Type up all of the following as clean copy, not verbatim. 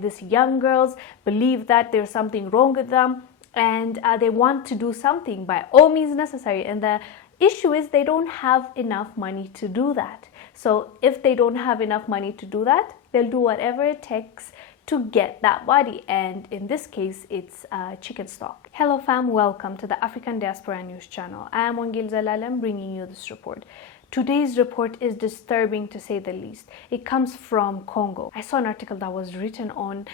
These young girls believe that there's something wrong with them, and they want to do something by all means necessary. And the issue is they don't have enough money to do that. So if they don't have enough money to do that, they'll do whatever it takes to get that body, and in this case it's chicken stock. Hello fam, welcome to the African Diaspora News channel. I am Wongel Zelalem bringing you this report. Today's report is disturbing to say the least. It comes from Congo. I saw an article that was written on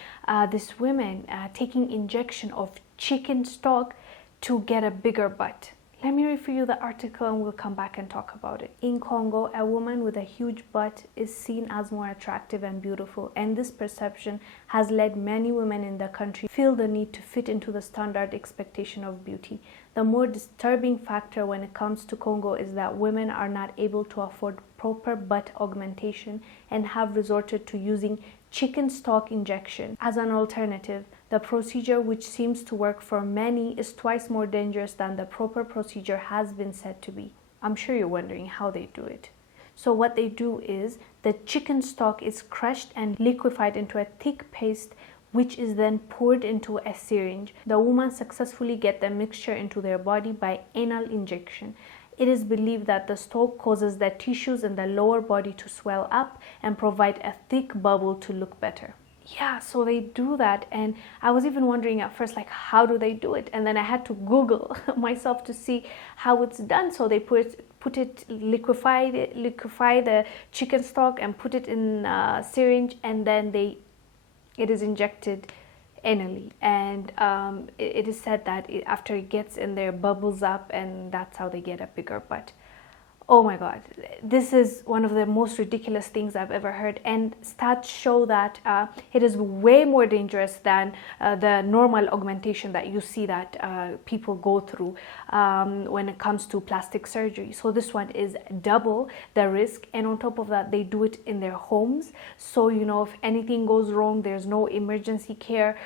this women taking injection of chicken stock to get a bigger butt. Let me read for you the article and we'll come back and talk about it. In Congo, a woman with a huge butt is seen as more attractive and beautiful, and this perception has led many women in the country feel the need to fit into the standard expectation of beauty. The more disturbing factor when it comes to Congo is that women are not able to afford proper butt augmentation and have resorted to using chicken stock injection as an alternative. The procedure, which seems to work for many, is twice more dangerous than the proper procedure has been said to be. I'm sure you're wondering how they do it. So what they do is the chicken stock is crushed and liquefied into a thick paste, which is then poured into a syringe. The women successfully get the mixture into their body by anal injection. It is believed that the stock causes the tissues in the lower body to swell up and provide a thick bubble to look better. Yeah, so they do that, and I was even wondering at first, like, how do they do it? And then I had to Google myself to see how it's done. So they liquefy the chicken stock and put it in a syringe, and then it is injected anally, and it is said that after it gets in there, bubbles up, and that's how they get a bigger butt. Oh my god, this is one of the most ridiculous things I've ever heard, and stats show that it is way more dangerous than the normal augmentation that you see that people go through when it comes to plastic surgery. So this one is double the risk, and on top of that they do it in their homes. So if anything goes wrong, there's no emergency care.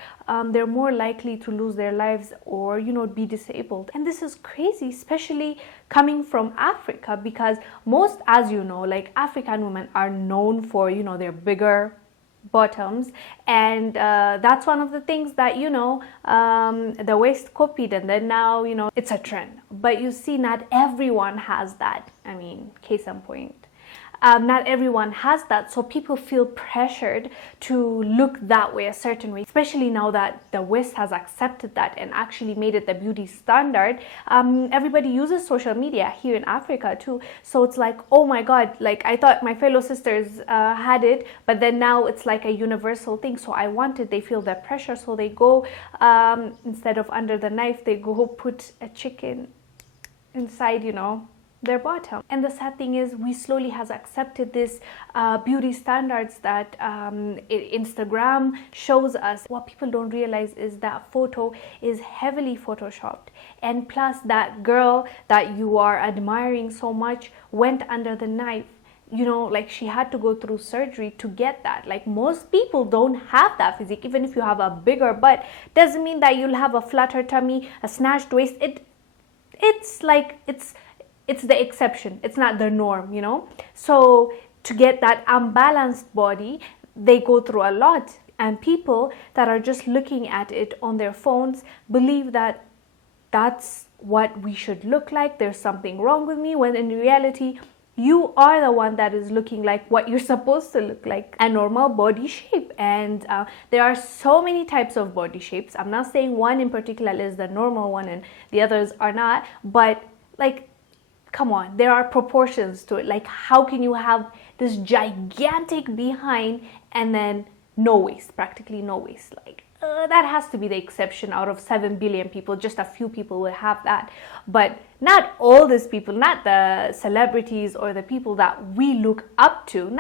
They're more likely to lose their lives or be disabled. And this is crazy, especially coming from Africa, because most, as like African women are known for their bigger bottoms, and that's one of the things that the West copied, and then now it's a trend. But you see, not everyone has that. I mean, case in point, not everyone has that, so people feel pressured to look that way, a certain way, especially now that the West has accepted that and actually made it the beauty standard. Everybody uses social media here in Africa too, so it's like, oh my god, like I thought my fellow sisters had it, but then now it's like a universal thing, so I want it. They feel the pressure, so they go instead of under the knife, they go put a chicken inside their bottom. And the sad thing is, we slowly has accepted this beauty standards that Instagram shows us. What people don't realize is that photo is heavily photoshopped, and plus that girl that you are admiring so much went under the knife. Like she had to go through surgery to get that. Like most people don't have that physique. Even if you have a bigger butt, doesn't mean that you'll have a flatter tummy, a snatched waist. It's the exception, it's not the norm, So to get that unbalanced body, they go through a lot. And people that are just looking at it on their phones believe that that's what we should look like. There's something wrong with me, when in reality, you are the one that is looking like what you're supposed to look like, a normal body shape. And there are so many types of body shapes. I'm not saying one in particular is the normal one and the others are not, but like, come on, there are proportions to it. Like, how can you have this gigantic behind and then no waist, practically no waist? Like, that has to be the exception. Out of 7 billion people, just a few people will have that. But not all these people, not the celebrities or the people that we look up to.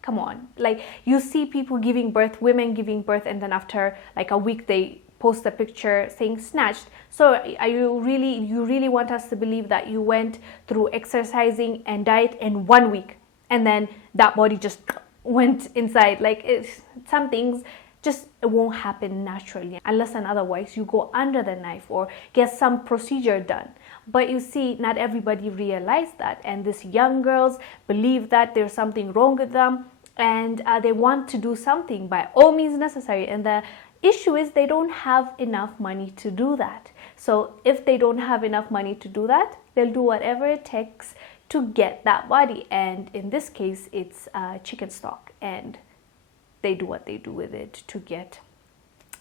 Come on. Like, you see people giving birth, women giving birth, and then after like a week they post a picture saying snatched. So are you really want us to believe that you went through exercising and diet in 1 week and then that body just went inside? Like, some things just won't happen naturally unless and otherwise you go under the knife or get some procedure done. But you see, not everybody realized that, and these young girls believe that there's something wrong with them. and they want to do something by all means necessary, and the issue is they don't have enough money to do that. So if they don't have enough money to do that, they'll do whatever it takes to get that body, and in this case it's chicken stock, and they do what they do with it to get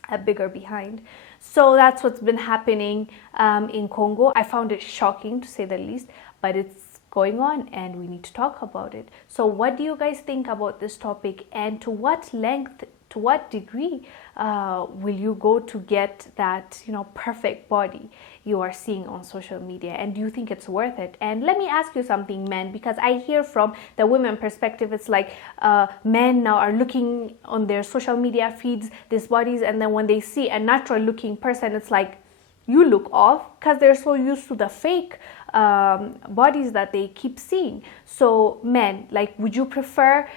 a bigger behind. So that's what's been happening in Congo. I found it shocking, to say the least, but it's going on and we need to talk about it. So what do you guys think about this topic, and to what length, to what degree will you go to get that, you know, perfect body you are seeing on social media, and do you think it's worth it? And let me ask you something, men, because I hear from the women perspective, it's like men now are looking on their social media feeds these bodies, and then when they see a natural looking person, it's like you look off, because they're so used to the fake bodies that they keep seeing. So men, like, would you prefer,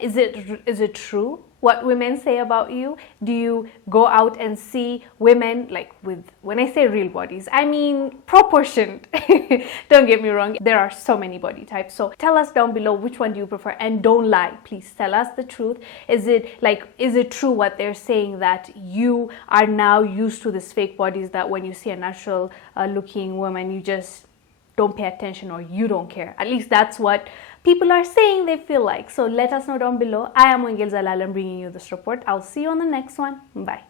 is it true what women say about you? Do you go out and see women, like, with, when I say real bodies, I mean proportioned. Don't get me wrong, there are so many body types. So tell us down below, which one do you prefer, and don't lie, please tell us the truth. Is it true what they're saying, that you are now used to this fake bodies, that when you see a natural looking woman, you just don't pay attention, or you don't care? At least that's what people are saying they feel like. So let us know down below. I am Wongel Zelalem, bringing you this report. I'll see you on the next one. Bye.